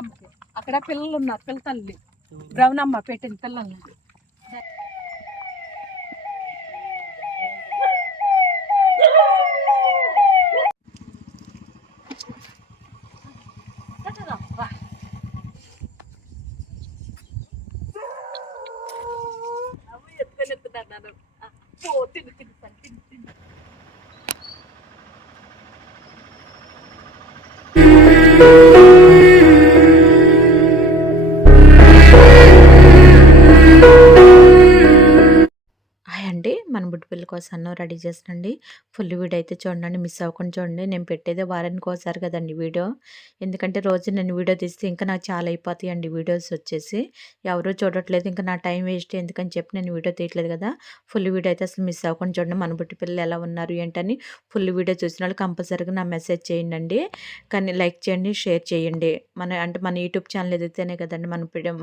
అమ్మకి అక్కడ పిల్లలు ఉన్నారు, పిల్ల తల్లి బ్రౌన్ అమ్మ పెట్టింది పిల్లల్ని. మన బుట్టిపిల్ల కోసం అన్నం రెడీ చేసానండి. ఫుల్ వీడియో అయితే చూడండి, మిస్ అవ్వకుండా చూడండి. నేను పెట్టేదే వారానికి ఒకసారి కదండి వీడియో, ఎందుకంటే రోజు నేను వీడియో తీస్తే ఇంకా నాకు చాలా అయిపోతాయండి వీడియోస్ వచ్చేసి. ఎవరూ చూడట్లేదు, ఇంకా నా టైం వేస్ట్ ఎందుకని చెప్పి నేను వీడియో తీయట్లేదు కదా. ఫుల్ వీడియో అయితే అసలు మిస్ అవ్వకుండా చూడండి. మన బుట్టిపిల్లలు ఎలా ఉన్నారు ఏంటని ఫుల్ వీడియో చూసిన వాళ్ళు కంపల్సరీగా నా మెసేజ్ చేయండి. కానీ లైక్ చేయండి, షేర్ చేయండి. మన యూట్యూబ్ ఛానల్ ఎదిగితేనే కదండి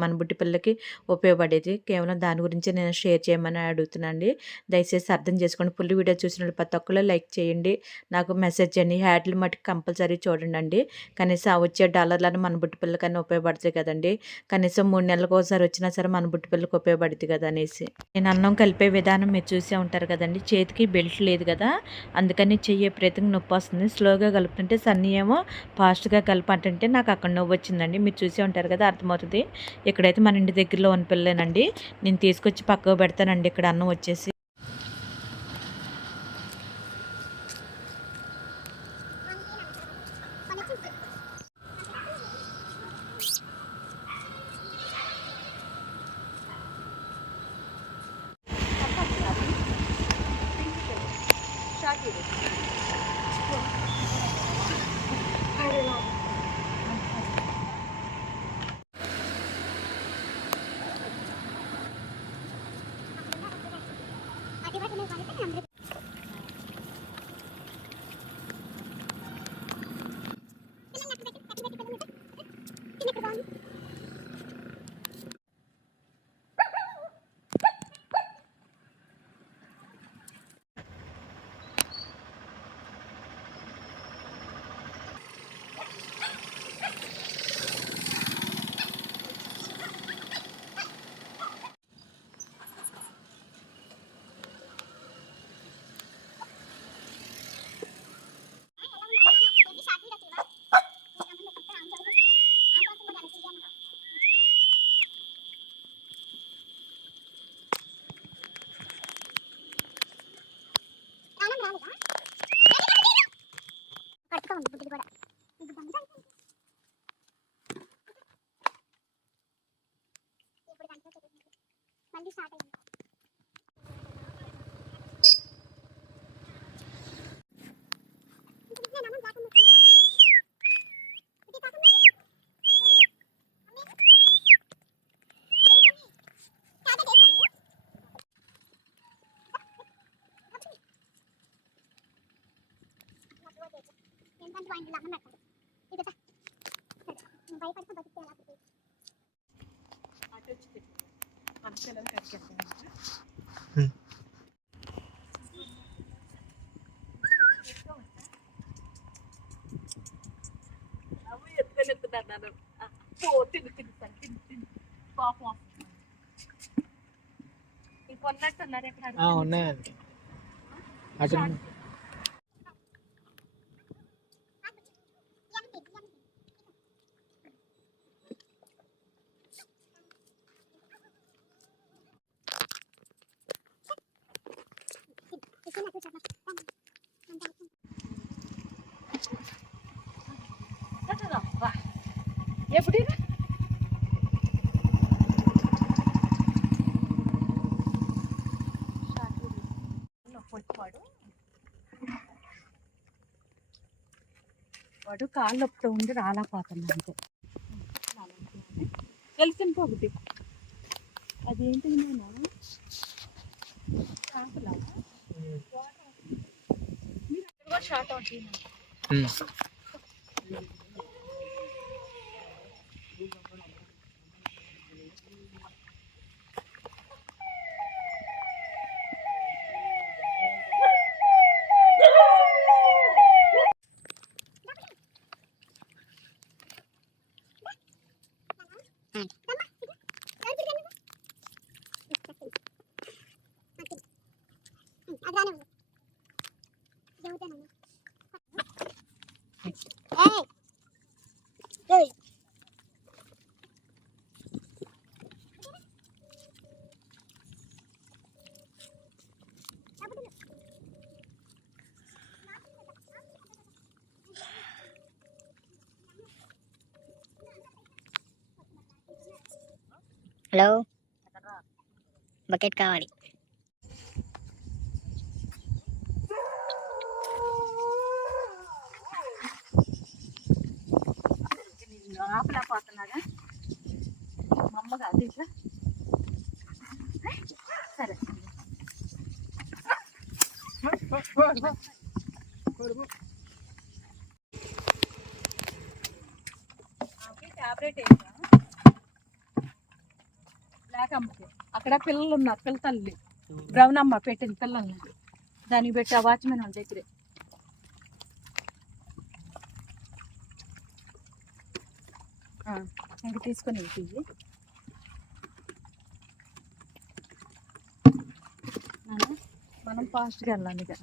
మన బుట్టిపిల్లకి ఉపయోగపడేది. కేవలం దాని గురించి నేను షేర్ చేయమని అడుగుతున్నానండి. దయచేసి అర్థం చేసుకోండి. ఫుల్ వీడియో చూసిన ప్రతి ఒక్కరు లైక్ చేయండి, నాకు మెసేజ్ చేయండి. యాడ్లు మటుకు కంపల్సరీ చూడండి. కనీసం వచ్చే డాలర్లను మన బుట్టిపిల్లకన్నా ఉపయోగపడుతుంది కదండి. కనీసం 3 నెలలకు ఒకసారి వచ్చినా సరే మన బుట్టిపిల్లకి ఉపయోగపడుతుంది కదా అనేసి. నేను అన్నం కలిపే విధానం మీరు చూసే ఉంటారు కదండి. చేతికి బెల్ట్ లేదు కదా, అందుకని చెయ్యే ప్రతికి నొప్పి వస్తుంది. స్లోగా కలుపుతుంటే సన్నీ ఏమో ఫాస్ట్గా కలపంటుంటే నాకు అక్కడ నవ్వు వచ్చిందండి. మీరు చూసే ఉంటారు కదా, అర్థమవుతుంది. ఇక్కడైతే మన ఇంటి దగ్గరలో ఉన్న పిల్లేనండి, నేను తీసుకొచ్చి పక్కకు పెడతానండి. ఇక్కడ అన్నం వచ్చేసి మళ్ళీ స్టార్ట్ అయింది. ఉన్నాయండి అటు ఎప్పుడు వాడు కాళ్ళు నొప్పితో ఉండి రాలేకపోతుంది అంతే. తెలిసిన పోగుది అదేంటి నేను షార్ట్ అవుతుంది. హలో, బకెట్ కావాలి. ఆపలేకపోతున్నాగా అమ్మ కాదు ఇట్లా. సరే టాబ్లెట్ బ్లాక్ అమ్మకి అక్కడ పిల్లలు ఉన్నారు, పిల్ల తల్లి బ్రౌన్ అమ్మ పెట్టింది పిల్లల్ని, దానికి పెట్టి ఆ వాచ్మెన్ వాళ్ళ దగ్గరే. ఇంక తీసుకొని వెళ్తుంది. మనం ఫాస్ట్గా వెళ్ళాలి ఇక.